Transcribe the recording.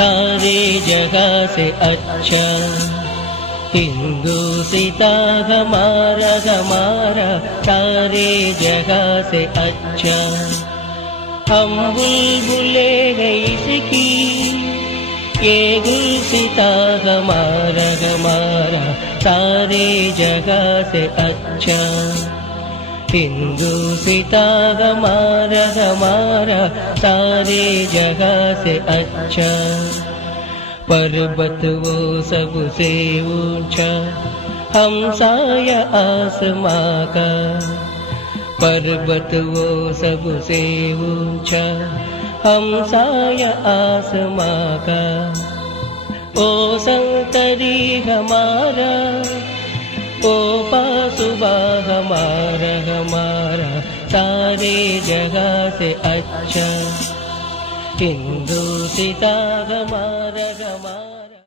सारे जगह से अच्छा। हिंदुस्ता हमारा हमारा सारे जगह से अच्छा। हम बुलबुले हैं इसकी ये गुलसिता हमारा हमारा सारे जगह से अच्छा। हिंदुस्ता हमारा हमारा सारे जगह से अच्छा। पर्वत वो सबसे ऊंचा हमसाया आसमां का। पर्वत वो सबसे ऊंचा हमसाया आसमां का। ओ संतरी हमारा ओ पासुबा हमारा हमारा सारे जगह से अच्छा। हिंदुस्ता हमारा हमारा।